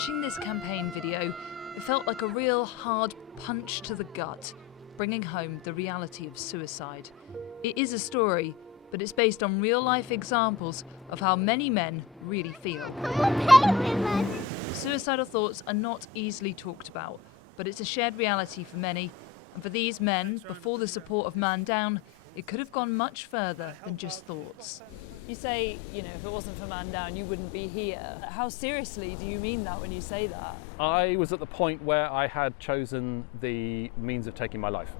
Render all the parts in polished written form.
Watching this campaign video, it felt like a real hard punch to the gut, bringing home the reality of suicide. It is a story, but it's based on real-life examples of how many men really feel. Suicidal thoughts are not easily talked about, but it's a shared reality for many. And for these men, before the support of Man Down, it could have gone much further than just thoughts. You say, if it wasn't for Man Down, you wouldn't be here. How seriously do you mean that when you say that? I was at the point where I had chosen the means of taking my life.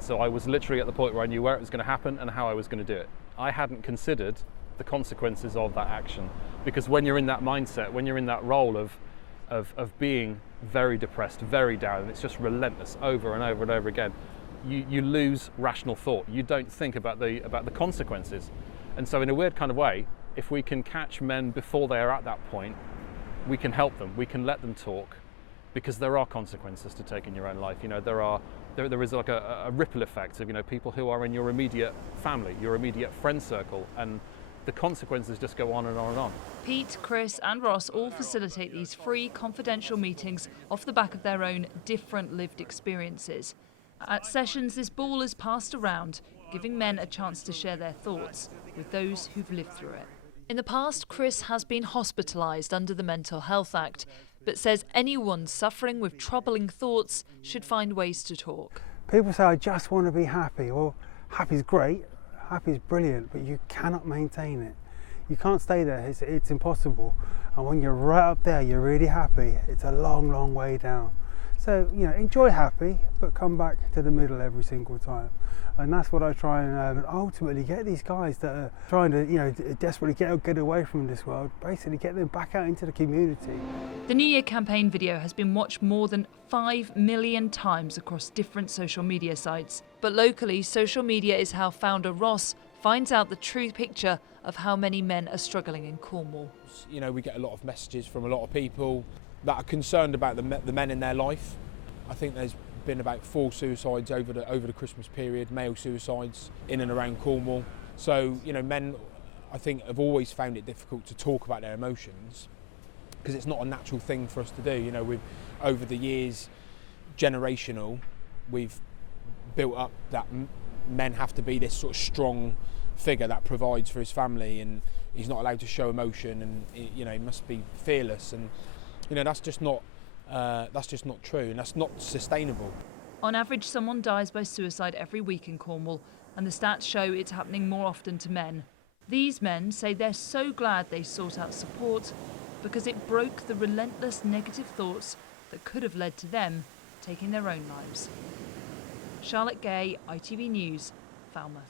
So I was literally at the point where I knew where it was going to happen and how I was going to do it. I hadn't considered the consequences of that action, because when you're in that mindset, when you're in that role of being very depressed, very down, and it's just relentless over and over and over again, you lose rational thought. You don't think about the consequences. And so in a weird kind of way, if we can catch men before they are at that point, we can help them, we can let them talk, because there are consequences to taking your own life. There is like a ripple effect of people who are in your immediate family, your immediate friend circle, and the consequences just go on and on and on. Pete, Chris and Ross all facilitate these free, confidential meetings off the back of their own different lived experiences. At sessions, this ball is passed around, giving men a chance to share their thoughts with those who've lived through it. In the past, Chris has been hospitalised under the Mental Health Act, but says anyone suffering with troubling thoughts should find ways to talk. People say, I just want to be happy. Well, happy's great, happy's brilliant, but you cannot maintain it. You can't stay there, it's impossible. And when you're right up there, you're really happy, it's a long, long way down. So, enjoy happy, but come back to the middle every single time. And that's what I try and ultimately get these guys that are trying to, desperately get away from this world, basically get them back out into the community. The New Year campaign video has been watched more than 5 million times across different social media sites. But locally, social media is how founder Ross finds out the true picture of how many men are struggling in Cornwall. We get a lot of messages from a lot of people that are concerned about the men in their life. I think there's been about 4 suicides over the Christmas period, male suicides in and around Cornwall. So, men, I think, have always found it difficult to talk about their emotions because it's not a natural thing for us to do. We've, over the years, generational, we've built up that men have to be this sort of strong figure that provides for his family, and he's not allowed to show emotion, and he must be fearless, and that's just not true, and that's not sustainable. On average, someone dies by suicide every week in Cornwall, and the stats show it's happening more often to men. These men say they're so glad they sought out support because it broke the relentless negative thoughts that could have led to them taking their own lives. Charlotte Gay, ITV News, Falmouth.